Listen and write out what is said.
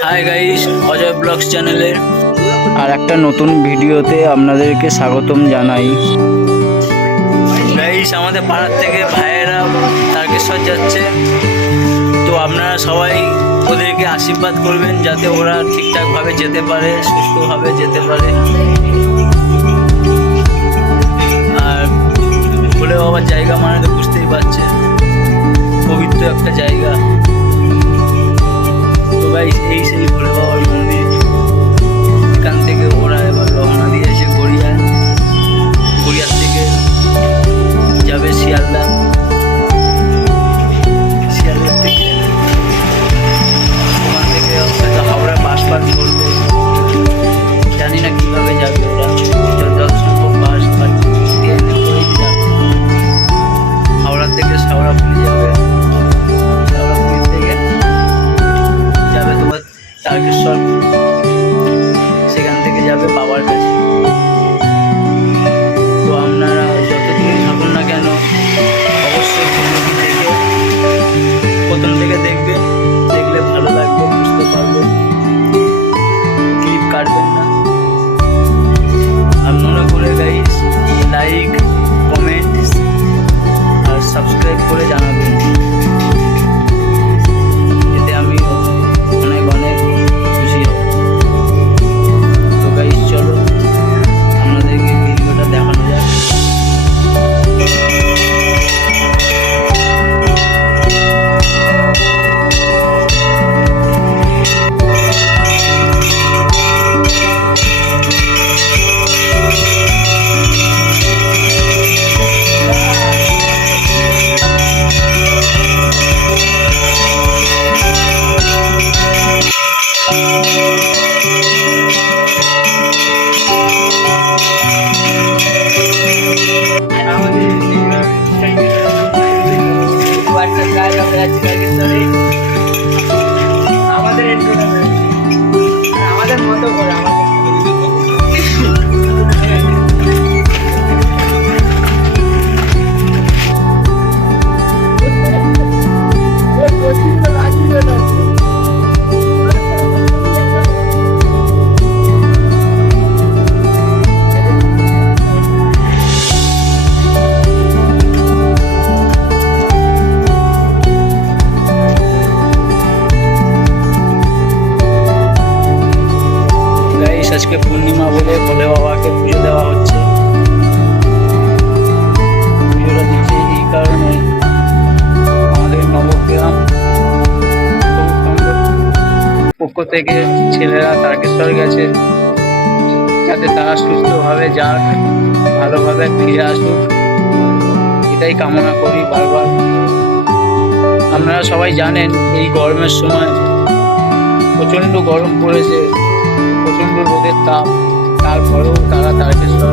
Hi guys, Ajay blogs চ্যানেলের আর একটা নতুন ভিডিওতে আপনাদেরকে স্বাগতম জানাই। গাইস, আমাদের পাড়ার থেকে ভাইয়েরা তারকেশ্বর যাচ্ছে, তো আপনারা সবাই ওদেরকে আশীর্বাদ করবেন যাতে ওরা ঠিকঠাকভাবে যেতে পারে, সুস্থভাবে যেতে পারে। আর ভোলে বাবার জায়গা মানে তো বুঝতেই পারছেন, পবিত্র একটা জায়গা। তো গাইস, এই সেই ভোলে বাবার মন্দির। এখান থেকে ওরা এবার রওনা দিয়েছে গড়িয়ায়, গড়িয়ার থেকে যাবে শিয়ালদা, শিয়ালদার থেকে ওখান থেকে হয়তো হাওড়া বাস পাস করবে, জানি না কীভাবে যাবে ওরা, যত সম্ভব বাস পাস ট্রেনে করেই যাবে। হাওড়া থেকে শেওড়াফুলি যাবে, শেওড়াফুলি থেকে যাবে তোমার তারকেশ্বর, সেখান থেকে যাবে বাবার কাছে। তো আপনারা যতদিন থাকুন না কেন অবশ্যই ভিডিওটি দেখে প্রথম থেকে দেখবেন, দেখলে ভালো লাগবে, বুঝতে পারবেন, ক্লিপ কাটবেন না। আর মনে করে গাইস লাইক, কমেন্ট আর সাবস্ক্রাইব করে জানাবেন, এতে আমি অনেক অনেক খুশি হব। তো গাইস চলো আপনাদেরকে ভিডিওটা দেখানো যাক। আমাদের মতো করে আজকে পূর্ণিমা বলে ভোলে বাবাকে পুজো দেওয়া হচ্ছে। পুজোটা দিচ্ছে এই কারণে, আমাদের নবগ্রাম পক্ষ থেকে ছেলেরা তারকেশ্বর গেছে, যাতে তারা সুস্থভাবে যাক, ভালোভাবে ফিরে আসুক, এটাই কামনা করি বারবার। আপনারা সবাই জানেন এই গরমের সময় প্রচণ্ড গরম পড়েছে, প্রচণ্ড রোদের তাপ, তারপরেও তারা তারকেশ্বর